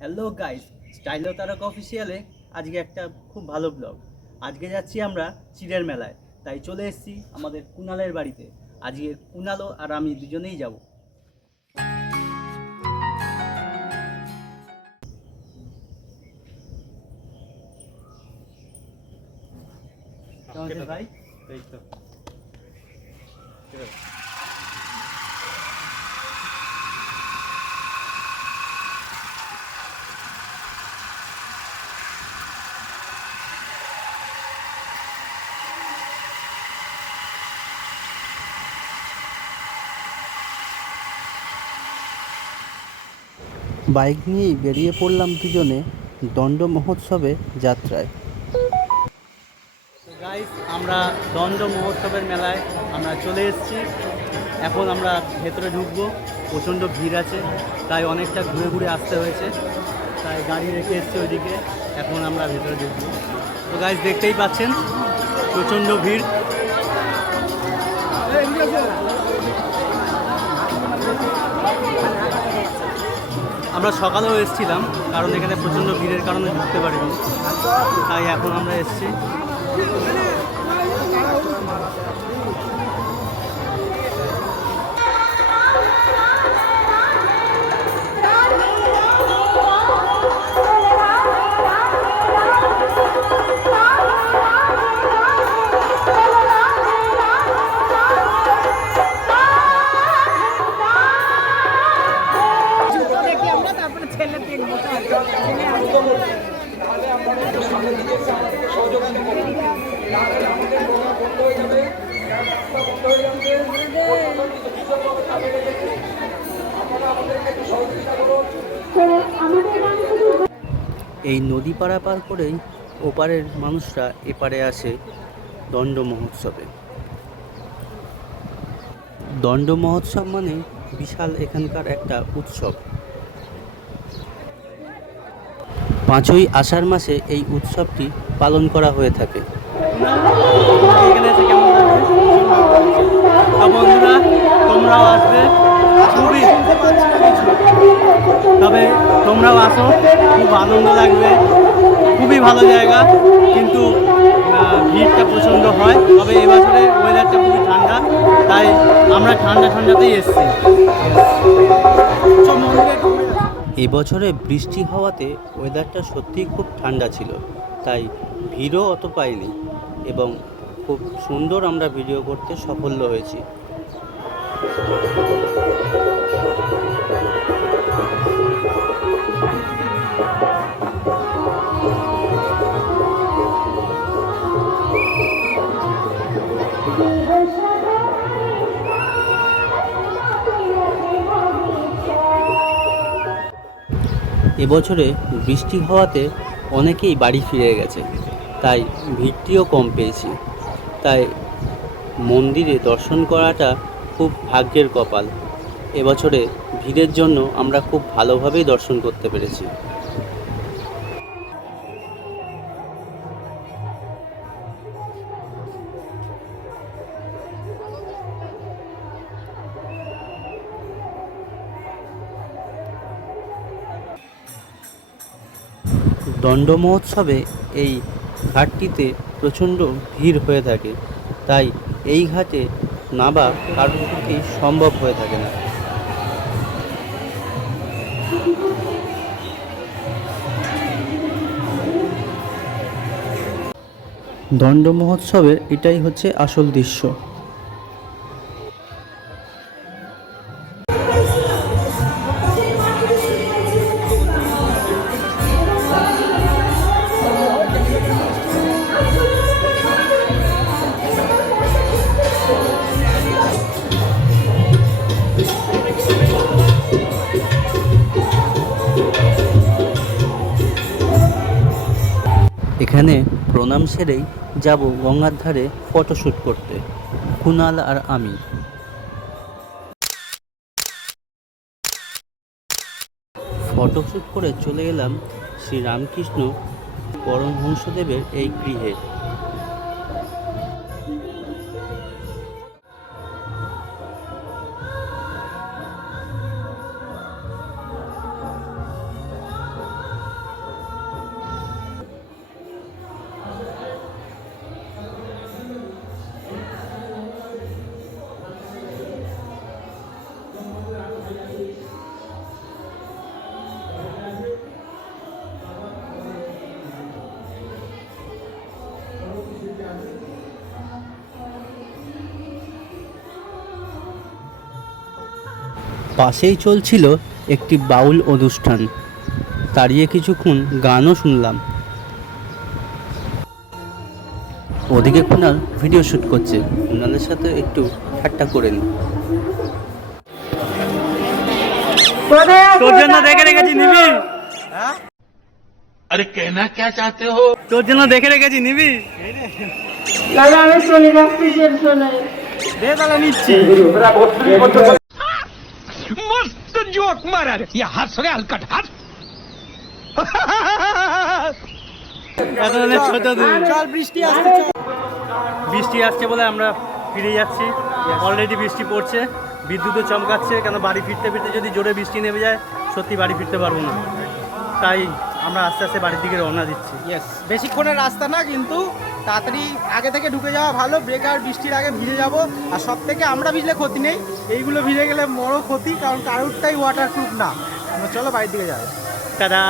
Hello guys, style ও তারক অফিসিয়ালে আজকে একটা খুব ভালো ব্লগ। আজকে যাচ্ছি আমরা চিড়ের মেলায়, তাই চলে এসেছি আমাদের কুনালের বাড়িতে। আজকে কুনালও আর আমি দুজনেই যাব। কেমন আছেন ভাই? এই তো বাইক নিয়েই বেরিয়ে পড়লাম দুজনে দণ্ড মহোৎসবে যাত্রায়। তো গাইস, আমরা দণ্ড মহোৎসবের মেলায় আমরা চলে এসেছি। এখন আমরা ভেতরে ঢুকবো। প্রচণ্ড ভিড় আছে, তাই অনেকটা ঘুরে ঘুরে আসতে হয়েছে, তাই গাড়ি রেখে এসছি ওইদিকে। এখন আমরা ভেতরে ঢুকবো। তো গাইস, দেখতেই পাচ্ছেন প্রচণ্ড ভিড়। আমরা সকালেও এসেছিলাম, কারণ এখানে প্রচণ্ড ভিড়ের কারণে ঢুকতে পারিনি, তাই এখন আমরা এসেছি। এই নদী পারাপার করেই ওপারের মানুষরা এপারে আসে দণ্ড মহোৎসবে। দণ্ড মহোৎসব মানে বিশাল এখানকার একটা উৎসব। 5ই আষাঢ় মাসে এই উৎসবটি পালন করা হয়ে থাকে। এখানে এসে কেমন লাগছে? তো বন্ধুরা, তোমরাও আসবে, তবে তোমরাও আসো, খুব আনন্দ লাগবে, খুবই ভালো জায়গা। কিন্তু ভিড়টা প্রচণ্ড হয়, তবে এবছরে ওয়েদারটা খুবই ঠান্ডা, তাই আমরা ঠান্ডাতেই এসেছি। এবছরে বৃষ্টি হওয়াতে ওয়েদারটা সত্যিই খুব ঠান্ডা ছিল, তাই ভিড়ও অত পাইনি এবং খুব সুন্দর আমরা ভিডিও করতে সাফল্য হয়েছি। এবছরে বৃষ্টি হওয়াতে অনেকেই বাড়ি ফিরে গেছে, তাই ভিড়টিও কম পেয়েছি। তাই মন্দিরে দর্শন করাটা খুব ভাগ্যের কপাল। এবছরে ভিড়ের জন্য আমরা খুব ভালোভাবেই দর্শন করতে পেরেছি। দণ্ড মহোৎসবে এই ঘাটটিতে প্রচণ্ড ভিড় হয়ে থাকে, তাই এই ঘাটে নামা কারোর পক্ষেই সম্ভব হয়ে থাকে না। দণ্ড মহোৎসবের এটাই হচ্ছে আসল দৃশ্য। এখানে প্রণাম সেরেই যাব গঙ্গার ধারে ফটোশ্যুট করতে, কুনাল আর আমি। ফটোশ্যুট করে চলে এলাম শ্রী রামকৃষ্ণ পরমহংসদেবের এই গৃহে। পাশেই চলছিল একটি বাউল অনুষ্ঠান, দাঁড়িয়ে কিছুক্ষণ গানও শুনলাম। ওদিকে কুনাল ভিডিও শ্যুট করছে, কুনালের সাথে একটু ঠাট্টা করে নিই। তোর জন্য দেখে রেখেছি, নিবি? अरे कहना क्या चाहते हो? তোর জন্য দেখে রেখেছি, নিবি? দাদা আমি চলে যাচ্ছি টেনশনে। দে তাহলে নিচ্ছি। मस्त जोक मारा रे, ये हंस रे हलकट हंस। এত দিনের ছোট দুই। চল, বৃষ্টি আসছে। বৃষ্টি আসছে বলে আমরা ফিরে যাচ্ছি। অলরেডি বৃষ্টি পড়ছে, বিদ্যুৎও চমকাচ্ছে, কেন বাড়ি ফিরতে ফিরতে যদি জোরে বৃষ্টি নেমে যায় সত্যি বাড়ি ফিরতে পারবো না। তাই আমরা আস্তে আস্তে বাড়ির দিকে রওনা দিচ্ছি। বেশিক্ষণের রাস্তা না, কিন্তু তাড়াতাড়ি আগে থেকে ঢুকে যাওয়া ভালো। ব্রেকার বৃষ্টির আগে ভিজে যাব, আর সব থেকে আমরা ভিজলে ক্ষতি নেই, এইগুলো ভিজে গেলে বড় ক্ষতি, কারণ কারোরটাই ওয়াটারপ্রুফ না। আমরা চলো বাড়ির দিকে যাবো। টাটা।